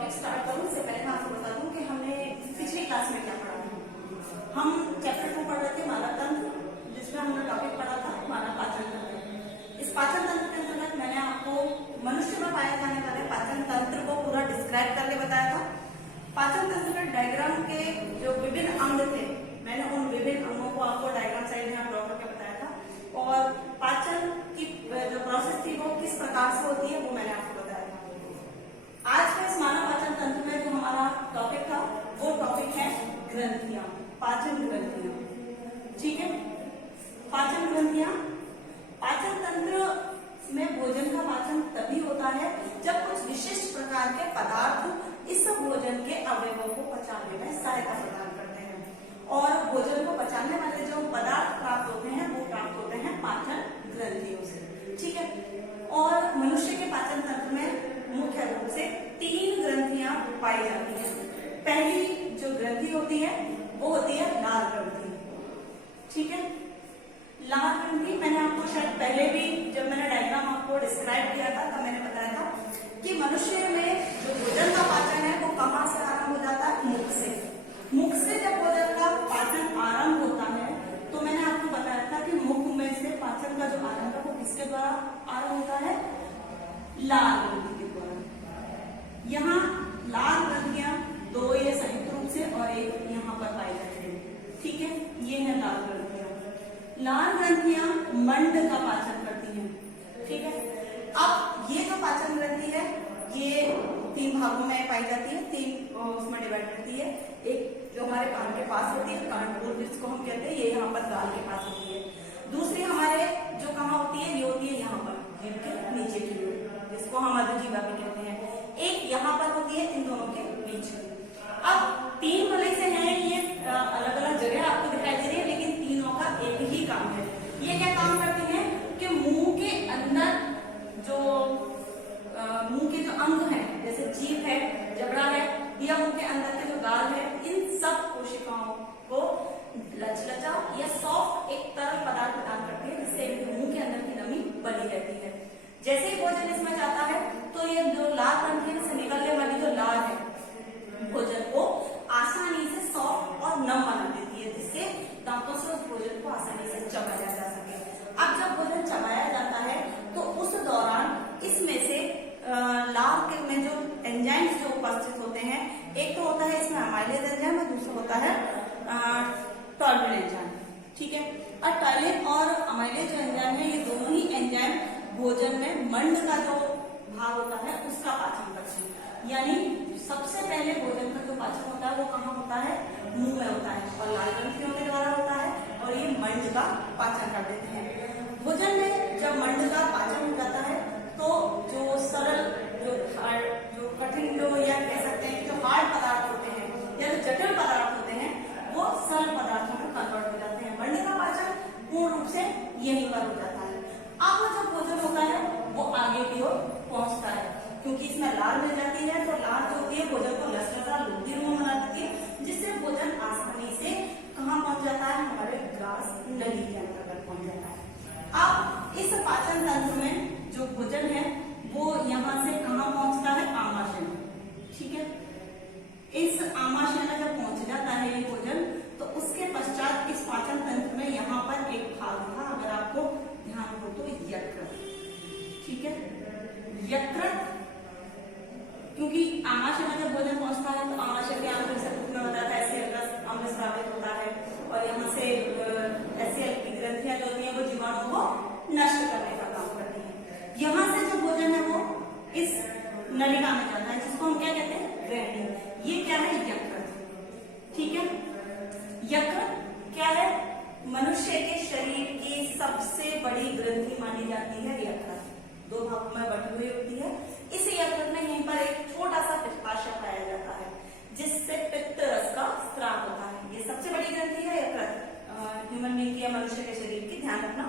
Topic start करूं उससे पहले मैं आपको बता दूं कि हमने पिछली क्लास में क्या पढ़ा था। हम चैप्टर 2 पढ़ रहे थे मानव तंत्र, जिसमें हमने टॉपिक पढ़ा था मानव पाचन तंत्र। इस पाचन तंत्र के अंतर्गत मैंने आपको मनुष्य में पाए जाने वाले पाचन तंत्र को पूरा डिस्क्राइब करके बताया था। पाचन तंत्र के डायग्राम के जो विभिन्न अंग थे, मैंने उन विभिन्न अंगों को आपको डायग्राम साइड में ड्रॉ करके बताया था, और पाचन की जो प्रोसेस थी वो किस प्रकार से होती है वो मैंने आपको बताया था। आज का इस मानव पाचन तंत्र में जो हमारा टॉपिक था वो टॉपिक है ग्रंथियां, पाचन ग्रंथियां। ठीक है, पाचन ग्रंथियां। पाचन तंत्र में भोजन का पाचन तभी होता है जब कुछ विशिष्ट प्रकार के पदार्थ इस भोजन के अवयवों को पचाने में सहायता प्रदान करते हैं, और भोजन को पचाने वाले जो पदार्थ प्राप्त होते हैं वो प्राप्त होते हैं पाचन ग्रंथियों से। ठीक है, और मनुष्य के पाचन तंत्र में मुख्य रूप से 3 ग्रंथियां पाई जाती हैं। पहली जो ग्रंथि होती है वो होती है लार ग्रंथि। ठीक है, लार ग्रंथि मैंने आपको शायद पहले भी जब मैंने डायग्राम आपको डिस्क्राइब किया था तब मैंने बताया था कि मनुष्य में जो भोजन का पाचन है वो कहाँ से आरंभ हो जाता है? मुख से। मुख से जब भोजन का पाचन आरंभ होता है तो मैंने आपको बताया था कि मुख में से पाचन का जो आरंभ है वो किसके द्वारा आरंभ होता है? लार ग्रंथि के द्वारा। यहाँ लार ग्रंथियां 2 ये संयुक्त रूप से और एक यहाँ पर पाई जाती है। ठीक है, ये है लार ग्रंथियां। लार ग्रंथियां मंड का पाचन करती हैं। ठीक है, अब ये जो पाचन ग्रंथि है ये 3 भागों में पाई जाती है, 3 उसमें डिवाइड करती है। एक जो हमारे कान के पास होती है, कानपुर जिसको हम कहते हैं, ये यहाँ पर गाल के पास होती है। दूसरी हमारे जो कहाँ होती है, ये होती है यहाँ पर जीभ के नीचे की ओर, जिसको हम मधुजीवा भी कहते हैं। एक यहाँ पर होती है इन दोनों के बीच। अब 3 भले से हैं, ये अलग अलग जगह आपको दिखाई दे रही है, लेकिन तीनों का एक ही काम है। ये क्या काम करती है कि मुंह के अंदर जो मुंह के जो अंग हैं, जैसे जीभ है, जबड़ा है, या मुंह के अंदर के जो गाल है, इन सब कोशिकाओं को लचलचा या सॉफ्ट एक तरल पदार्थ प्रदान करती है, जिससे मुंह के अंदर की नमी बनी रहती है। जैसे ही भोजन इसमें जाता है तो ये जो लार ग्रंथि से निकलने वाली जो लार है भोजन को आसानी से सॉफ्ट और नम बना देती है, जिससे दांतों से उस भोजन को आसानी से चबाया जा सके। अब जब भोजन चबाया जाता है तो उस दौरान इसमें से लार के में जो एंजाइम्स जो उपस्थित होते हैं, एक तो होता है इसमें अमाइलेज एंजाइम और दूसरा होता है टॉर्बिन एंजाइम। ठीक है, और टॉर्बिन और अमाइलेज जो एंजाइम है, ये दोनों ही एंजाइम भोजन में मंड का जो भाग होता है उसका पाचन करते हैं। यानी सबसे पहले भोजन का जो पाचन होता है वो कहाँ होता है? मुंह में होता है, और लार ग्रंथियों के द्वारा होता है, और ये मंड का पाचन कर देते हैं। भोजन में जब मंड का पाचन हो जाता है तो जो सरल जो कठिन जो या कह सकते हैं जो हार्ड पदार्थ होते हैं या जो जटिल पदार्थ होते हैं वो सरल पदार्थों में कन्वर्ट हो जाते हैं। मंड का पाचन पूर्ण रूप से यहीं पर हो जाता है। अब जब भोजन होता है वो आगे की ओर पहुंचता है, क्योंकि इसमें लार मिल जाती है, तो लार जो होती है भोजन को लचलचा लोधी मुंह बना देती है, जिससे भोजन आसानी से कहाँ पहुंच जाता है? हमारे ग्रास नली के अंतर्गत पहुंच जाता है। अब इस पाचन तंत्र में जो भोजन है वो यहाँ से कहाँ पहुंचता है? आमाशय में। ठीक है, इस आमाशय में जब पहुंच जाता है ये भोजन, तो उसके पश्चात इस पाचन तंत्र में यहाँ पर एक भाग था, अगर आपको ध्यान हो तो, यकृत। ठीक है, यकृत, क्योंकि आमाशय में जब भोजन पहुंचता है तो आमाशय के आंतरिक सतह में बताता है ऐसे अम्ल स्रावित होता है, और यहाँ से ऐसी की ग्रंथियां जो होती हैं वो जीवाणु को नष्ट करने का काम करती हैं। यहाँ से जो भोजन है वो इस नलिका में जाता है, जिसको हम क्या कहते हैं? ग्रैंड। ये क्या है? यकृत। ठीक है, यकृत क्या है? मनुष्य के शरीर की सबसे बड़ी ग्रंथि मानी जाती है यकृत। 2 भागों में बटी हुई होती है। इस यकृत में यहीं पर एक छोटा सा पित्ताशय पाया जाता है, जिससे पित्त रस का स्राव होता है। ये सबसे बड़ी ग्रंथि है यकृत, ह्यूमन बीइंग की या मनुष्य के शरीर की, ध्यान रखना।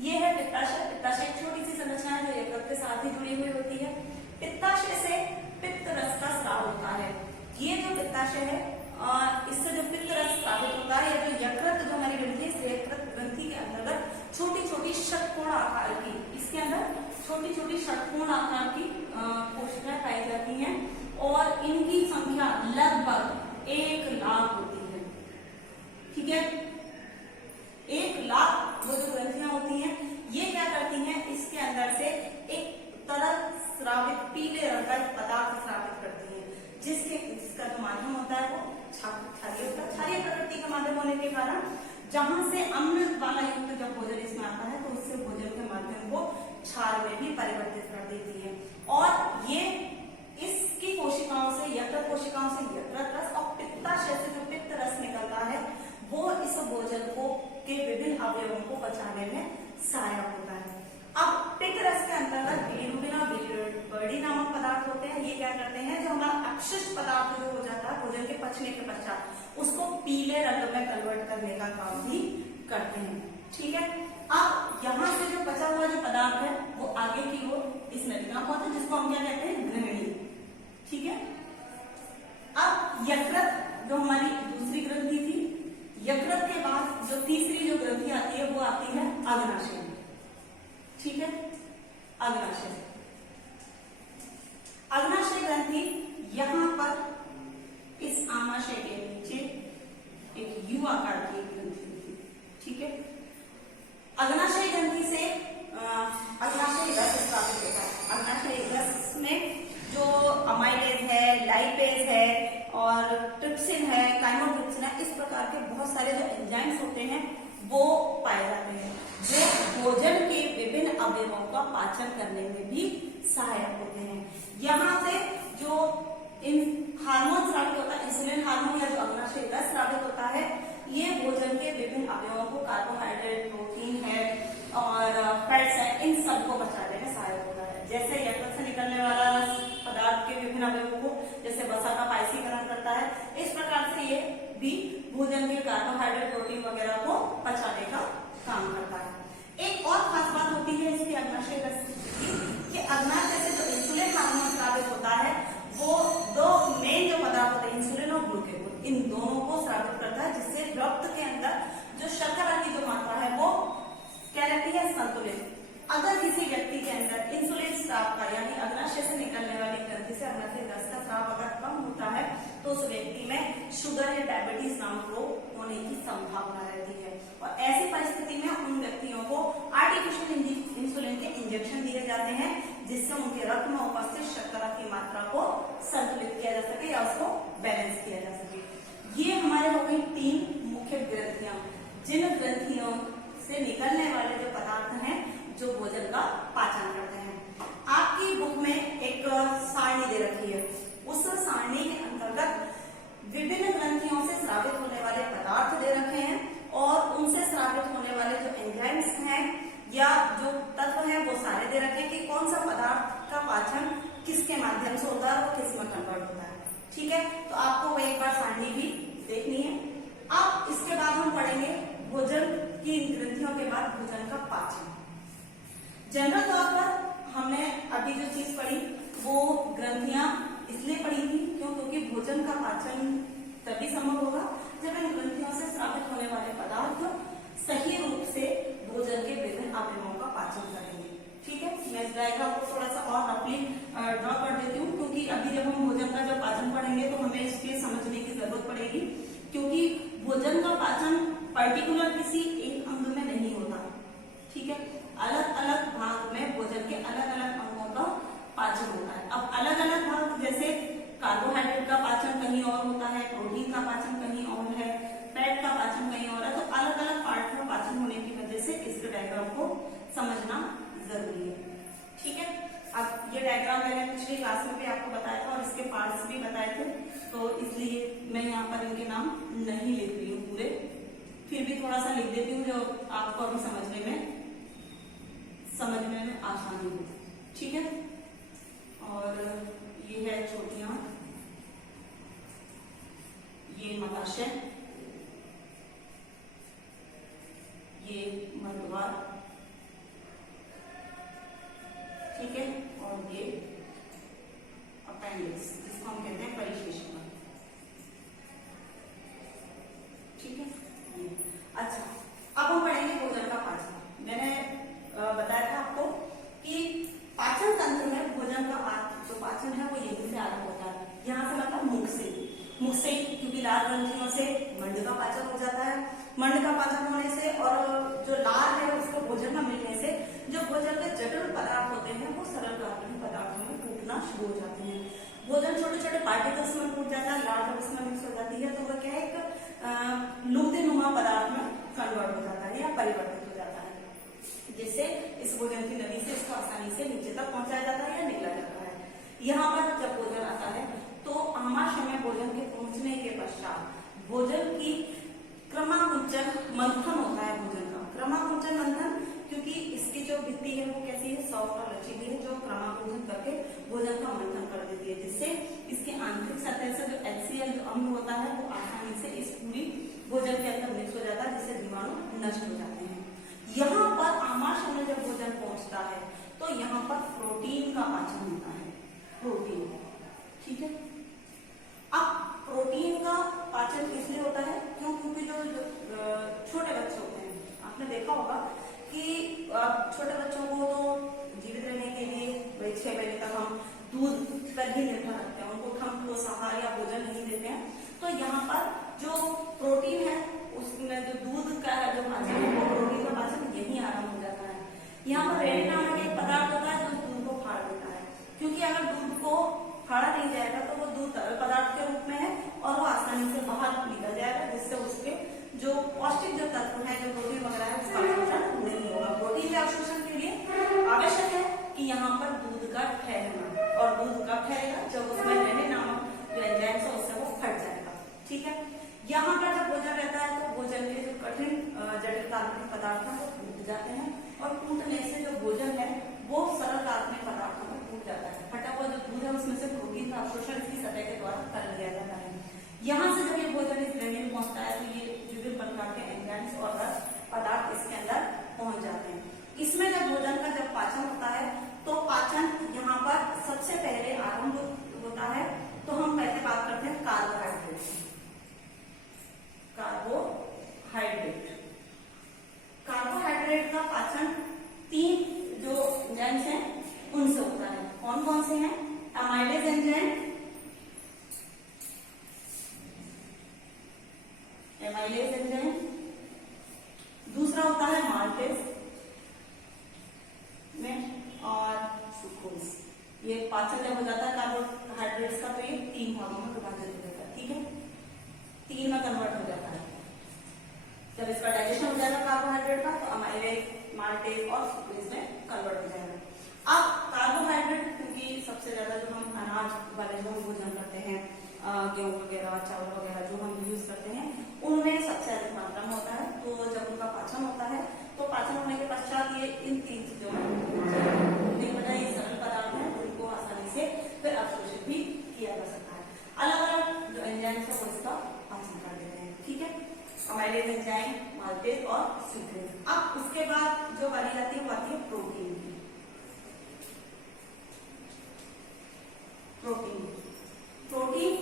ये है पित्ताशय। पित्ताशय एक छोटी सी संरचना है जो यकृत के साथ ही जुड़ी हुई होती है। पित्ताशय से पित्त रस का स्राव होता है। ये जो पित्ताशय है, इससे जो पित्त रस स्रावित होता है, या जो यकृत जो हमारी ग्रंथि है, इस यकृत ग्रंथि के अंतर्गत छोटी छोटी षटकोण आकार की, इसके अंदर छोटी छोटी षटकोण आकार की कोशिकाएं पाई जाती हैं, और लगभग 1 लाख होती है। ठीक है, 1 लाख वो जो ग्रंथियां होती हैं ये क्या करती हैं, इसके अंदर से एक तरल स्रावित पीले रंग का एक पदार्थ स्रावित करती है, जिसका जो माध्यम होता है वो क्षारीय होता है। क्षारीय प्रकृति का माध्यम होने के कारण जहां से अम्ल वाला युक्त जब भोजन इसमें आता है तो उससे भोजन के माध्यम को क्षार में भी परिवर्तित कर देती है। और ये इसकी कोशिकाओं से, यकृत कोशिकाओं से यकृत रस और पित्ताशय से जो पित्त रस निकलता है वो इस भोजन को के विभिन्न अवयवों को पचाने में सहायक होता है। अब पित्त रस के अंतर्गत बिलिरुबिन और बिलिरुबिन नामक पदार्थ होते हैं। ये क्या करते हैं, जो हमारा अपशिष्ट पदार्थ जो हो जाता है भोजन के पचने के पश्चात उसको पीले रंग में कन्वर्ट करने का काम भी करते हैं। ठीक है, अब यहाँ से जो बचा हुआ जो पदार्थ है वो आगे की ओर इस नलिका को आता है, जिसको हम क्या कहते हैं, ग्रहणी। ठीक है, अब यकृत जो हमारी दूसरी ग्रंथि थी, यकृत के बाद जो तीसरी जो ग्रंथि आती है वो आती है अग्नाशय। ठीक है, अग्नाशय। अग्नाशय ग्रंथि यहां पर इस आमाशय के नीचे एक यू आकार की ग्रंथि होती है। ठीक है, अग्नाशय ग्रंथि से अग्नाशय रस स्रावित होता है। अग्नाशय रस में जो अमाइलेज है, लाइपेज है और ट्रिप्सिन है, काइमोट्रिप्सिन है, इस प्रकार के बहुत सारे जो एंजाइम्स होते हैं वो पाए जाते हैं, जो भोजन के विभिन्न अवयवों का पाचन करने में भी सहायक होते हैं। यहाँ से जो हार्मोन स्रावित होता है, इंसुलिन हार्मोन या जो अग्नाशय रस स्रावित होता है, ये भोजन के विभिन्न अवयवों को, कार्बोहाइड्रेट, प्रोटीन है और फैट्स है, इन सबको बचाने में सहायक होता है। जैसे यकृत से निकलने वाला रस पदार्थ के विभिन्न अवयवों को जैसे वसा का पाइसीकरण करता है, इस प्रकार से ये भी भोजन के कार्बोहाइड्रेट, प्रोटीन वगैरह को पचाने का काम करता है। एक और खास बात होती है इसके अग्नाशय रस की, कि अग्नाशय से जो इंसुलिन हार्मोन स्रावित होता है वो दो मेन जो पदार्थ होते हैं, इंसुलिन और ग्लूकेगोन, इन दोनों को स्रावित करता है, जिससे रक्त के अंदर जो शर्करा की जो मात्रा है वो क्या रहती है, संतुलित। अगर किसी व्यक्ति के अंदर इंसुलिन स्राव का यानी अग्नाशय से निकलने वाली ग्रंथि से अग्नाशय रस का स्राव अगर कम होता है तो उस व्यक्ति में शुगर या डायबिटीज नामक रोग होने की संभावना रहती है। और ऐसी परिस्थिति में उन व्यक्तियों को आर्टिफिशियल इंसुलिन के इंजेक्शन दिए जाते हैं, जिससे उनके रक्त में उपस्थित शर्करा की मात्रा को संतुलित किया जा सके या उसको बैलेंस किया जा सके। ये हमारे हो गई 3 मुख्य ग्रंथियां, जिन ग्रंथियों से निकलने वाले जो पदार्थ हैं जो भोजन का पाचन करते हैं। आपकी बुक में एक सारणी दे रखी है, उस सारणी के अंतर्गत विभिन्न ग्रंथियों से स्रावित होने वाले पदार्थ दे रखे हैं और उनसे स्रावित होने वाले जो एंजाइम्स हैं या जो तत्व हैं वो सारे दे रखे हैं कि कौन सा पदार्थ का पाचन किसके माध्यम से होता है और किस में कन्वर्ट होता है। ठीक है, तो आपको वो एक बार सारणी भी देखनी है। अब इसके बाद हम पढ़ेंगे भोजन की ग्रंथियों के बाद भोजन का पाचन। जनरल तौर पर हमने अभी जो चीज पढ़ी वो ग्रंथियां इसलिए पढ़ी थी क्योंकि भोजन का पाचन तभी संभव होगा जब इन ग्रंथियों से स्रावित होने वाले पदार्थ सही रूप से भोजन के विभिन्न अवयवों का पाचन करेंगे। ठीक है, मैं इस डायग्राम को थोड़ा सा और रफली ड्रॉ कर देती हूँ, क्योंकि अभी जब हम भोजन का जब पाचन पढ़ेंगे तो हमें इसके समझने की जरूरत पड़ेगी, क्योंकि भोजन का पाचन पर्टिकुलर किसी एक अंग में नहीं होता। ठीक है, अलग अलग भाग में भोजन के अलग अलग अंगों का पाचन होता है। अब अलग अलग भाग जैसे कार्बोहाइड्रेट का पाचन कहीं और होता है, प्रोटीन का पाचन कहीं और है, फैट का पाचन कहीं और है, तो अलग अलग पार्ट में पाचन होने की वजह से इस डायग्राम को समझना जरूरी है। ठीक है, अब ये डायग्राम मैंने पिछली क्लास में भी आपको बताया था और इसके पार्ट्स भी बताए थे, तो इसलिए मैं यहाँ पर इनके नाम नहीं लिख रही हूँ पूरे, फिर भी थोड़ा सा लिख देती हूँ जो आपको अभी समझने में आसानी हो। ठीक है, और ये है चोटियां, ये मलाशय, ये मर्दवार, ठीक है, और ये अपेंडिक्स जिसको हम कहते हैं परिशेषण। ठीक है, अच्छा अब हम पढ़ेंगे भोजन का पाचन। मैंने बताया था आपको कि पाचन तंत्र में भोजन का जो पाचन है वो यहीं से आरंभ होता है, यहाँ से मतलब मुख से। मुख से, क्योंकि लार ग्रंथियों से मंड का पाचन हो जाता है। मंड का पाचन होने से और जो लार है उसको भोजन में मिलने से जो भोजन के जटिल पदार्थ होते हैं वो सरल कार्बनिक पदार्थों में टूटना शुरू हो जाते हैं। भोजन छोटे छोटे पार्टिकल्स में टूट जाता है, लार जब इसमें मिक्स हो जाती है तो वह क्या है एक लुप्तिनुमा पदार्थ में कन्वर्ट हो जाता है या परिवर्तित हो जाता है, जिससे इस भोजन की नली से इसको आसानी से नीचे तक पहुंचाया जाता है या निकला जाता है। यहाँ पर जब भोजन आता है तो आमाशय में भोजन के पहुंचने के पश्चात भोजन की क्रमाकुंचन मंथन होता है। भोजन का क्रमाकुंचन मंथन, क्योंकि इसकी जो भित्ति है वो कैसी है, सॉफ्ट और लचीली है, जो क्रमाकुंचन करके भोजन का मंथन कर देती है, जिससे इसके आंतरिक सतह से जो HCl जो अम्ल होता है वो आसानी से इस पूरी भोजन के अंदर मिक्स हो जाता है, जिससे जीवाणु नष्ट हो जाते हैं। यहाँ पर आमाशय में जब भोजन पहुंचता है तो यहाँ पर प्रोटीन का पाचन होता है। प्रोटीन, ठीक है। अब प्रोटीन का पाचन इसलिए होता है क्योंकि जो छोटे बच्चे होते हैं, आपने देखा होगा कि छोटे बच्चों को तो जीवित रहने के लिए 6 महीने तक हम दूध पर ही निर्भर रखते हैं, उनको हम ठोस आहार या भोजन नहीं देते हैं। तो यहाँ पर जो प्रोटीन है उसमें जो दूध का जो पाचन है वो प्रोटीन का पाचन यही आरंभ हो जाता है। यहाँ पर रेनिन नामक एक पदार्थ होता है जो दूध को फाड़ देता है, क्योंकि अगर दूध को फाड़ा नहीं जाएगा तो वो दूध तरल पदार्थ के रूप में है और वो आसानी से बाहर निकल जाएगा, जिससे उसके जो पौष्टिक जो तत्व है, जो प्रोटीन वगैरह है उसका अवशोषण नहीं होगा। प्रोटीन के अवशोषण के लिए आवश्यक है कि यहाँ पर दूध का ठहरना, और दूध कब ठहरेगा, जब उसमें रेनिन नामक जो एंजाइम है उससे वो फट जाएगा, ठीक है। यहाँ पर जब भोजन रहता है तो भोजन के जो कठिन जटिल कार्बनिक पदार्थ है वो टूट जाते हैं, और टूटने से जो भोजन है वो सरल कार्बनिक पदार्थों में टूट जाता है। फटा हुआ जो दूध है उसमें से प्रोटीन का अवशोषण इसकी सतह के द्वारा कर लिया जाता है। यहाँ से जब ये भोजन इस ग्रंथि में पहुंचता है तो ये विभिन्न प्रकार के एंजाइम्स और रस पदार्थ इसके अंदर पहुंच जाते हैं। इसमें जब भोजन का जब पाचन होता है तो पाचन यहाँ पर सबसे पहले आरंभ होता है, तो हम पहले बात करते हैं कार्बोहाइड्रेट। कार्बोहाइड्रेट का पाचन 3 जो एंजाइम्स हैं उनसे होता है। कौन कौन से हैं? अमाइलेज एंजाइम, दूसरा होता है माल्टेज में, और सुक्रोज। ये पाचन जब हो जाता है कार्बोहाइड्रेट्स का तो ये 3 भागों में विभाजित हो जाता है, ठीक है, 3 में कन्वर्ट हो जाता है। जब इसका डाइजेशन हो जाएगा कार्बोहाइड्रेट का तो अमाइलेज, माल्टेज और सुक्रोज में कन्वर्ट हो जाएगा। अब कार्बोहाइड्रेट क्योंकि सबसे ज्यादा जो हम अनाज वाले जो हम भोजन करते हैं, गेहूं वगैरह, चावल वगैरह जो हम यूज करते हैं, उनमें सबसे अधिक मात्रा में होता है। तो जब उनका पाचन होता है तो पाचन होने के पश्चात ये इन 3 चीजों में ये सरल पदार्थ है, उनको आसानी से फिर अवशोषित भी किया जा सकता है। अलग अलग जो एंजाइम्स है वो इसका पाचन कर देते हैं, ठीक है, अमाइलेज एंजाइम, माल्टेज और सुक्रोज। अब उसके बाद जो वाली आती है वो आती है प्रोटीन। प्रोटीन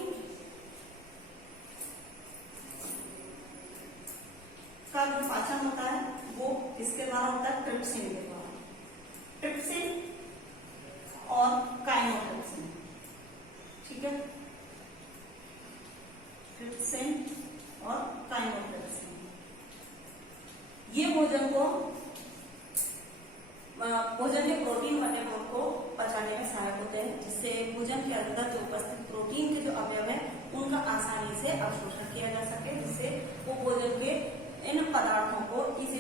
का जो पाचन होता है वो किसके द्वारा होता है? ट्रिप्सिन के द्वारा। ट्रिप्सिन और काइमोट्रिप्सिन, ठीक है, ट्रिप्सिन और काइमोट्रिप्सिन ये भोजन के प्रोटीन घटकों को पचाने में सहायक होते हैं, जिससे भोजन के अंदर जो उपस्थित प्रोटीन के जो अवयव है उनका आसानी से अवशोषण किया जा सके, जिससे वो भोजन के इन पदार्थों को इसी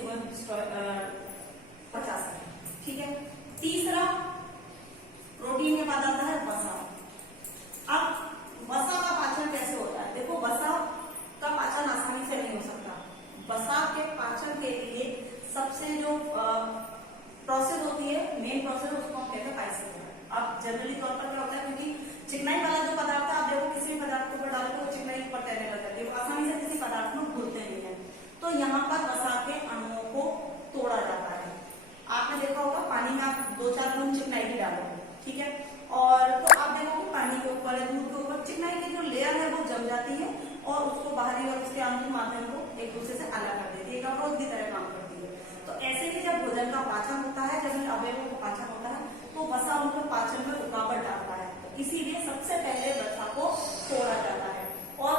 पचा सके, ठीक है। तीसरा प्रोटीन के बाद आता है वसा। अब वसा का पाचन कैसे होता है? देखो, वसा का पाचन आसानी से नहीं हो सकता। वसा के पाचन के लिए सबसे जो प्रोसेस होती है, मेन प्रोसेस, उसको हम कहते हैं पाइसेक्शन। अब जनरली तौर पर क्या होता है, क्योंकि चिकनाई वाला जो पदार्थ है, आप देखो किसी भी पदार्थ के ऊपर डालो तो चिकनाई ऊपर तैरने लग जाती है, वो आसानी से किसी पदार्थ में घुलते नहीं है। तो यहाँ पर वसा के अणुओं को तोड़ा जाता है। आपने देखा होगा पानी में आप 2-4 बूंद चिकनाई की डालो, ठीक है, और तो आप देखोगे पानी के ऊपर, दूध के ऊपर चिकनाई की जो लेयर है वो जम जाती है और उसको बाहरी और उसके आंतरिक माध्यम को एक दूसरे से अलग कर देती है, एक अवरोध की तरह काम करती है। तो ऐसे ही जब भोजन का पाचन होता है, जब इन अवयवों का पाचन होता है तो वसा उनके पाचन में रुकावट डालता है, तो इसीलिए सबसे पहले वसा को तोड़ा जाता है। और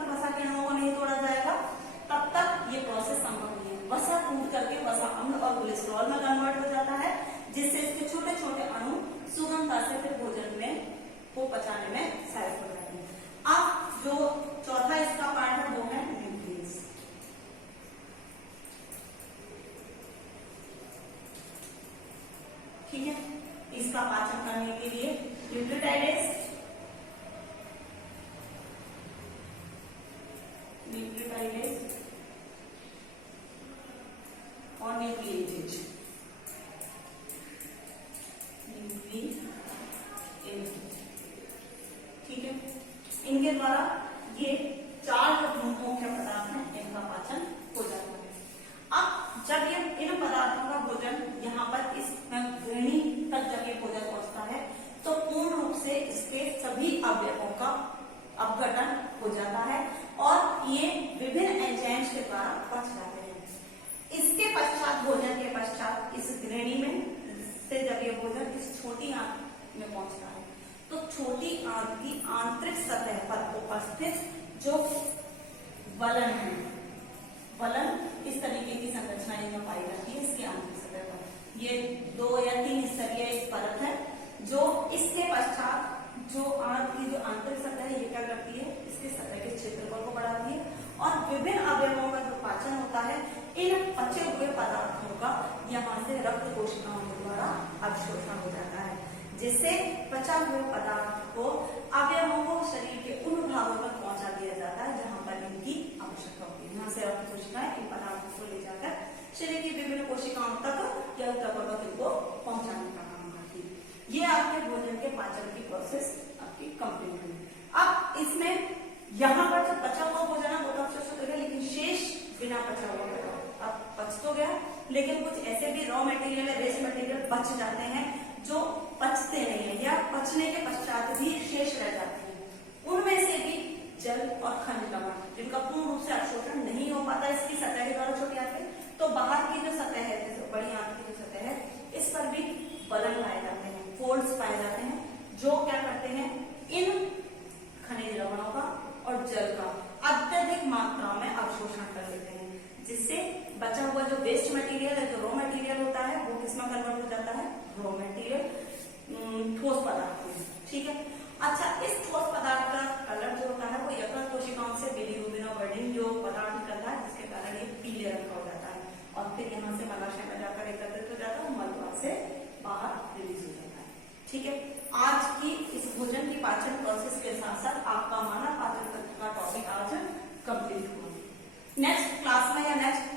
तक वसा के अणुओं को नहीं तोड़ा जाएगा तब तक ये प्रोसेस संभव नहीं है। वसा टूट करके वसा अम्ल और कोलेस्ट्रॉल में कन्वर्ट हो जाता है, जिससे इसके छोटे छोटे अणु सुगमता से फिर भोजन में को पचाने में सहायक हो जाते हैं। अब जो चौथा इसका पार्ट है वो है न्यूक्लियस। ठीक है, इसका पाचन करने के लिए न्यूक्लियोटाइडेज और न्यूक्लियेज ठीक है, इनके द्वारा ये चार जो मुख्य पदार्थ हैं इनका पाचन हो जाता है। अब जब ये इन पदार्थों का भोजन यहाँ पर इस ग्रहणी तक जब ये भोजन पहुंचता है तो पूर्ण रूप से इसके सभी अवयवों का अपघटन हो जाता है और ये विभिन्न एंजाइम्स के द्वारा पच जाते हैं। इसके पश्चात भोजन के पश्चात इस ग्रहणी में से जब ये भोजन इस छोटी आंत में पहुंचता है तो छोटी आंत की आंतरिक सतह पर उपस्थित जो वलन है, वलन इस तरीके की संरचना इनमें पाई जाती है इसकी आंतरिक सतह पर। ये 2 या 3 स्तरीय एक परत है जो इसके पश्चात जो आंत की जो आंतरिक सतह है ये क्या करती है, इसके सतह के क्षेत्रफल को बढ़ाती है और विभिन्न अवयवों का जो पाचन होता है इन पचे हुए पदार्थों का यहाँ से रक्त कोशिकाओं के द्वारा अवशोषण हो जाता है, जिससे पचा हुए पदार्थ को अवयवों को शरीर के उन भागों तक पहुंचा दिया जाता है जहां पर इनकी आवश्यकता होती है। यहाँ से रक्त कोशिकाएं इन पदार्थों को ले जाकर शरीर की विभिन्न कोशिकाओं तक या ऊतक इनको पहुंचाने का काम करती है। ये आपके भोजन के पाचन की प्रोसेस आपकी कंप्लीट हुई। अब इसमें यहाँ पर जो पचा हुआ भोजन है वो तो अवशोषित हो गया, लेकिन शेष बिना पचा हुआ अब पच तो गया, लेकिन कुछ ऐसे भी रॉ मटेरियल है, वेस्ट मटेरियल बच जाते हैं जो पचते नहीं है या पचने के पश्चात भी शेष रह जाते हैं। उनमें से भी जल और खनिज लवण जिनका पूर्ण रूप से अवशोषण नहीं हो पाता इसकी सतह के द्वारा छोटी आंत में, तो बाहर की जो सतह है जैसे बड़ी आंत की जो सतह है इस पर भी वलन पाए जाते हैं, फोल्ड्स पाए जाते हैं जो क्या करते हैं इन खनिज लवणों का और जल का अत्यधिक मात्रा में अवशोषण कर लेते हैं, जिससे बचा हुआ जो वेस्ट मटेरियल है, जो रॉ मटेरियल होता है वो किसमें कन्वर्ट हो जाता है, रॉ मटेरियल ठोस पदार्थ में। ठीक है, अच्छा इस ठोस पदार्थ का कलर जो होता है वो यकृत कोशिकाओं से बिलिरुबिन और बर्डिन जो पदार्थ निकलता है जिसके कारण ये पीले रंग का हो जाता है और फिर यहाँ से मलाशय में जाकर एकत्रित हो जाता है, मलद्वार से बाहर रिलीज हो जाता है। ठीक है, आज की इस भोजन की पाचन प्रोसेस के साथ साथ आपका मानव पाचन तंत्र का टॉपिक आज कंप्लीट हुआ। नेक्स्ट क्लास में या नेक्स्ट